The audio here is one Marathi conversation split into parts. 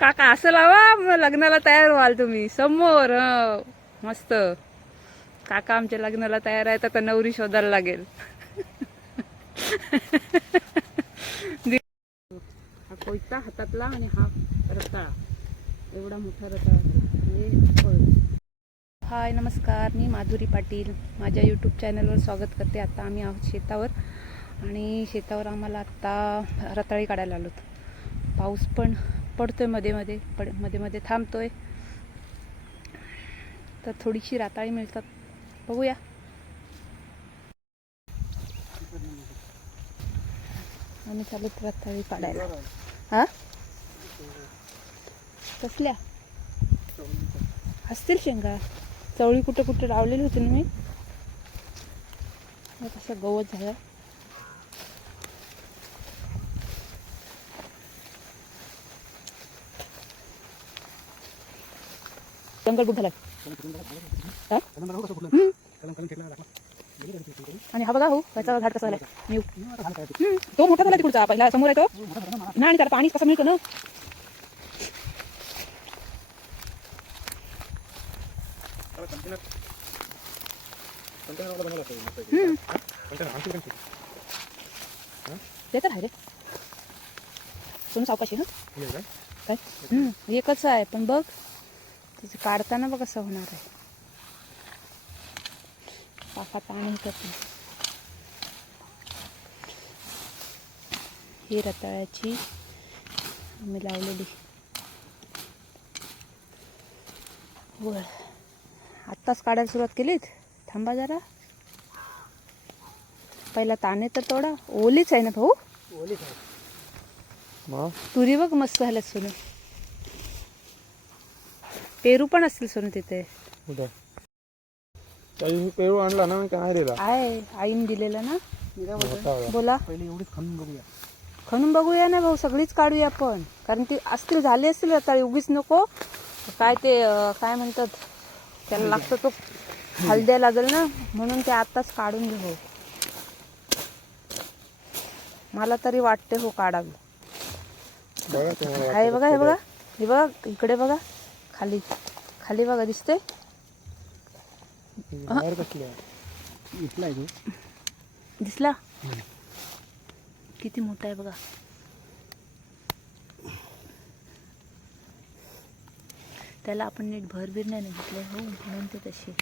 काका असं लावा मग लग्नाला तयार व्हाल तुम्ही. समोर हं. मस्त. काका आमच्या लग्नाला तयार आहेत आता नवरी शोधायला लागेल. हा कोयता हातातला आणि हा रताळा. एवढा मोठा रताळा. म्हणजे. हाय नमस्कार. मी माधुरी पाटील. माझ्या यूट्यूब चॅनलवर स्वागत करते. आता आम्ही आहोत शेतावर. आणि शेतावर आम्हाला आत्ता रताळी काढायला आलोत पाऊस पण पडतोयमध्ये मध्ये पडमध्ये मध्ये थांबतोय. तर थोडीशी राताळी मिळतात. बघूया. आम्ही चालू राताळी पाडायला. हा? कसल्या? असतील शेंगा. चवळी कुठं कुठं लावलेली होती ना मी? हे कसं गवत झालं. जंगल बुक झालाय. हा? आणि हा बघा हो त्याचा झाड कसा झालाय. तो मोठा झाला तिकडचा पहिला समोर आहे तो. नाही आणि त्याला पाणी कसं मिळतं ना? ते तर आहे रे. सोनू सावकाशी ना? काय? हम्म, एकच आहे पण बघ. तिचं काढताना बघ कसं होणार आहे. पाफा पाणी करते ही रताळ्याची आम्ही लावलेली. वर आत्ताच काढायला सुरुवात केलीत? थांबा जरा. पहिला ताने तर तोडा ओलीच आहे ना भाऊ? तुरी बघ मस्त झाल्यात सोनू. पेरू पण असतील सोनू तिथे. पेरू आणला ना काय दिला? आहे आईन दिलेलं ना. बोला. पहिले एवढीच खाऊन बघूया. खणून बघूया ना भाऊ सगळीच काढूया आपण. कारण ती असतील झाली असतील रताळी उगीच नको. काय ते अं, काय म्हणतात त्याला लागतं तो हलद्या लागेल ना? म्हणून ते आताच काढून घेऊ मला तरी वाटते हो काढावी. बघा तुम्हाला आहे बघा हे बघा. हे बघा इकडे बघा. खाली खाली बघा दिसते इथला दिसला? किती मोठा आहे बघा. त्याला आपण नीट भरबीर नाही घेतलं हो म्हणून ते आहे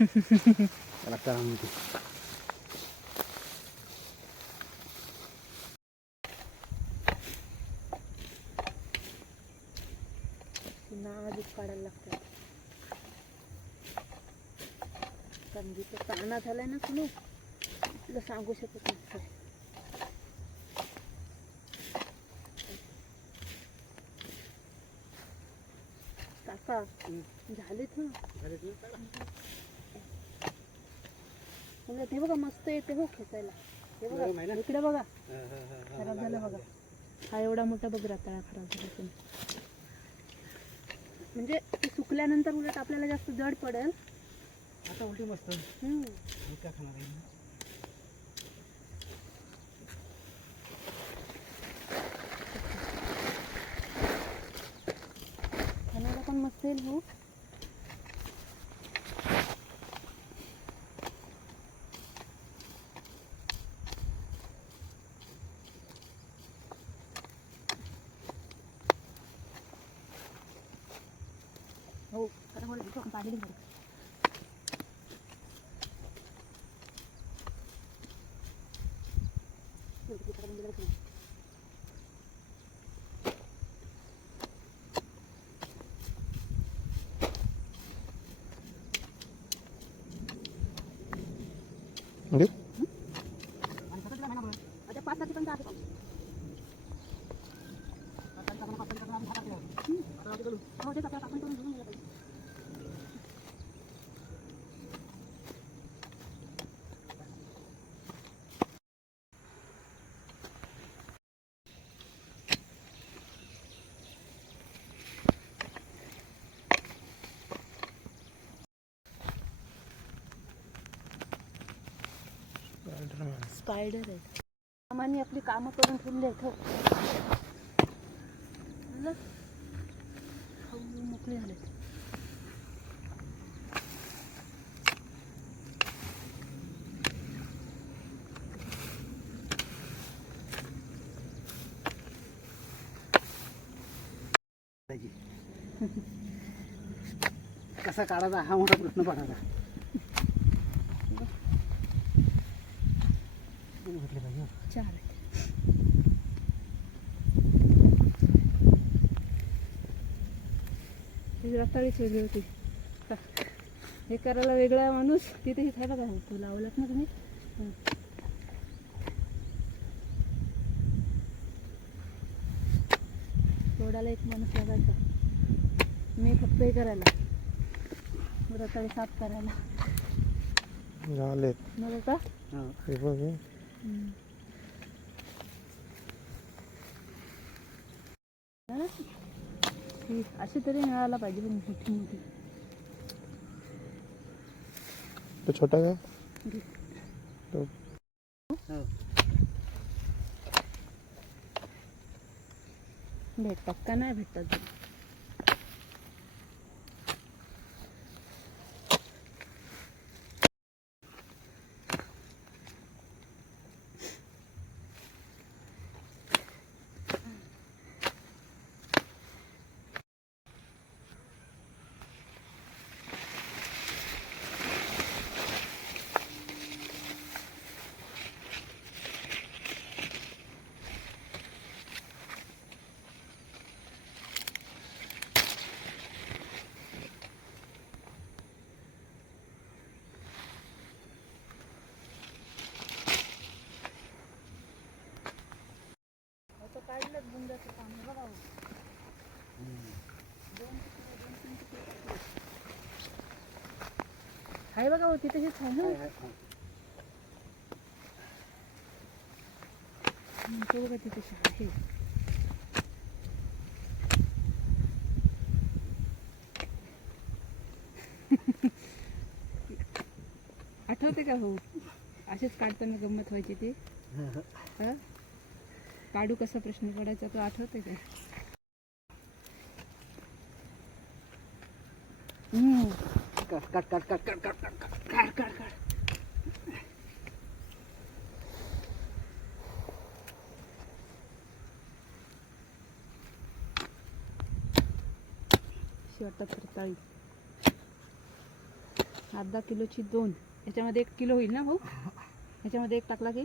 त्याला नाजूक काढायला कारण जिथं ताणा झालाय ना तुम्ही तुला सांगू शकत नाही. काका झालेत ना? बघा, ते बघा मस्त येते हो खेचायला. हे बघा इकडे बघा. खराब झाला बघा. हा एवढा मोठा बघ रताळा खराब झाला पण म्हणजे ते सुकल्यानंतर उलट आपल्याला जास्त जड पडेल. आता उलटी मस्त. हम्म. मी काय खाणार आहे? खाण्याला पण मस्त येईल हो हो खरं बोल इथं काढलेली बरं. स्पायडर आहे. कामाने आपली काम करून ठेवले हो. मोकळे झाले. कसा काढायचा हा मोठा प्रश्न पडायचा. म्हटले पाहिजे चार. ही रताळीच वेगळी होती का? हे करायला वेगळा माणूस तिथे इथे बघा तो लावलात ना तुम्ही हं. तोडायला एक माणूस लागायचा मी फक्त हे करायला रताळी साफ करायला झालेत मग हा. हे हे. हं. हा? ही अशी तरी मिळायला पाहिजे पण मोठी मोठी. तो छोटा काय हो. भेटतात का? नाही भेटतात. काढलं बघा हो. आहे बघा हो तिथे हेच आहे बघा. तिथे आठवते का हो? असेच काढताना गंमत व्हायची ते. हा? काढू कसा प्रश्न पडायचा तो आठवते का हम्म. काट काट काट काट रताळी अर्धा किलोची दोन याच्यामध्ये एक किलो होईल ना हो याच्यामध्ये एक टाकला की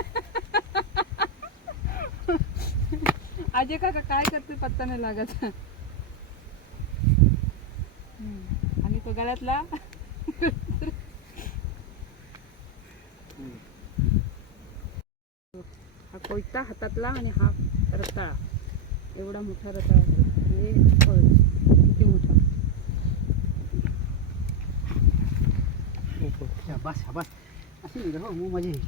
अजय काका काय करते पत्ता नाही लागत आणि तो गळ्यातला? हा कोयता हातातला आणि हा रताळा. एवढा मोठा रताळा. हे फळ. किती मोठा? हो, हो. बस शाबास अशी नाही हो मग मजा येईल.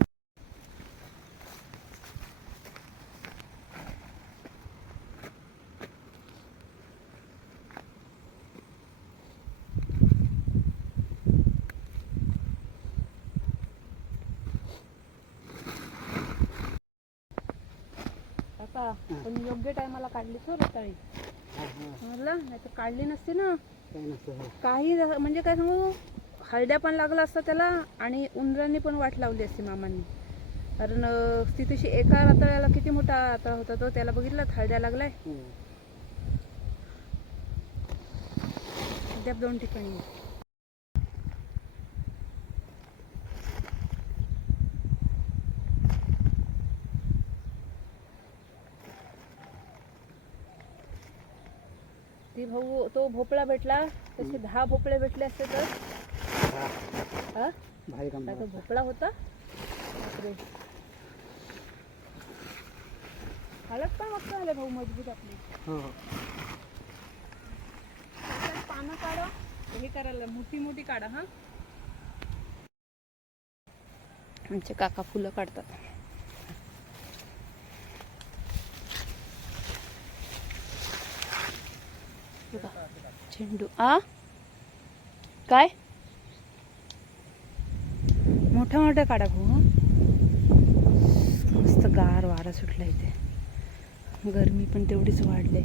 आता पण योग्य टायमाला काढलीच हो रताळी. म्हणलं नाही तर काढली नसती ना. काही हो. काही म्हणजे काय सांगू हळद्या पण लागला असता त्याला आणि उंदरांनी पण वाट लावली असती मामांनी. कारण ती तशी एका रताळ्याला किती मोठा रताळा होता तो त्याला बघितला हळद्या लागलाय. अद्याप दोन ठिकाणी ती भाऊ तो भोपळा भेटला. तसे दहा भोपळे भेटले असते तर. हा. भोपळा होता. हालत पण मस्त झाले भाऊ मजबूत आपली. हो. पानं काढा. हे करायला मोठी मोठी काढा हा. आमचे काका फुलं काढतात. झेंडू. आ? काय? मोठ्या मोठ्या काढा भाऊ. मस्त गार वारा सुटला इथे. गरमी पण तेवढीच वाढली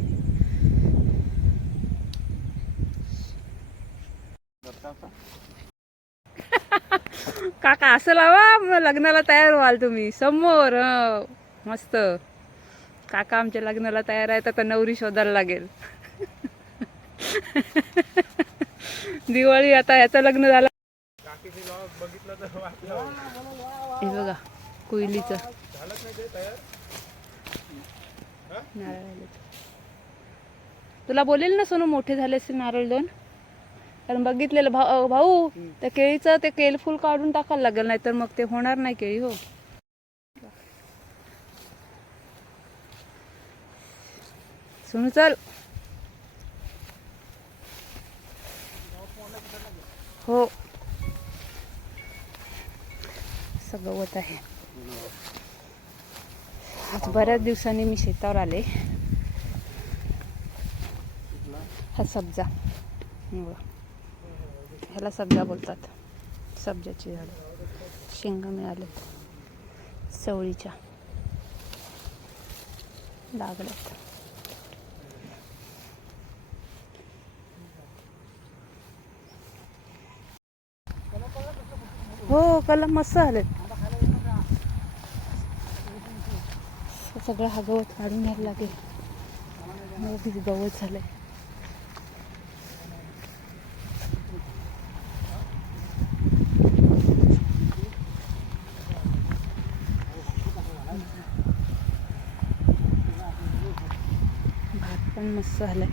काका असं लावा मग लग्नाला तयार व्हाल तुम्ही. समोर. मस्त. काका आमच्या लग्नाला तयार आहे तर नवरी शोधायला लागेल. दिवाळी आता याचं लग्न झालं. हे बघा कोयलीचं. तुला बोलेल ना सोनू मोठे झाले असतील नारळ दोन? कारण बघितलेलं भाऊ भाऊ त्या केळीचं ते केल फुल काढून टाकायला लागेल नाही तर मग ते होणार नाही केळी हो. सोनू चल. हो. असं गवत आहे. आज बऱ्याच दिवसांनी मी शेतावर आले. हा सब्जा. ह्याला सब्जा बोलतात. सब्जाची झाडं. शेंगा मिळाले. चवळीच्या. लागल्यात. लोकांना मस्त आलेत सगळं हा गवत काढून घ्यायला लागेल. हो, किती गवत झालंय. भात पण मस्त झालाय.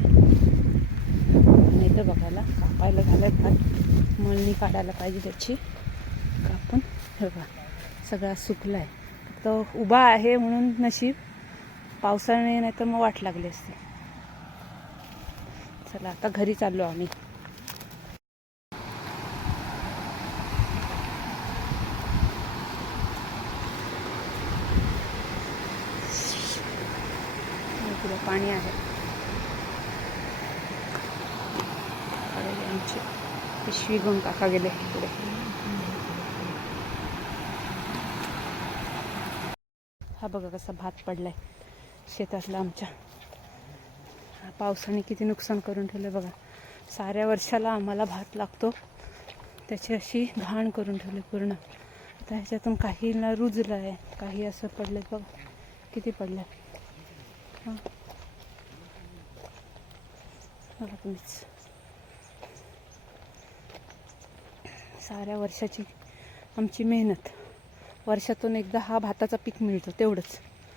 तर बघायला कापायला झालाय भात मळणी काढायला पाहिजे त्याची. आपण हे बघा सगळा सुकलाय. फक्त उभा आहे म्हणून नशीब. पावसाने नाही तर मग वाट लागली असते. चला आता घरी चाललो आम्ही. पाणी आहे. आमची. पिशवी घेऊन काका गेले इकडे. बघा कसा भात पडलाय शेतातला आमच्या. हा पावसाने किती नुकसान करून ठेवलं बघा. साऱ्या वर्षाला आम्हाला भात लागतो. त्याची अशी घाण करून ठेवली पूर्ण. आता ह्याच्यातून काहींना रुजलं आहे काही असं पडलं बघा. किती पडलं हां. बघा तुम्हीच. साऱ्या वर्षाची आमची मेहनत. वर्षातून एकदा हा भाताचा पीक मिळतो तेवढंच.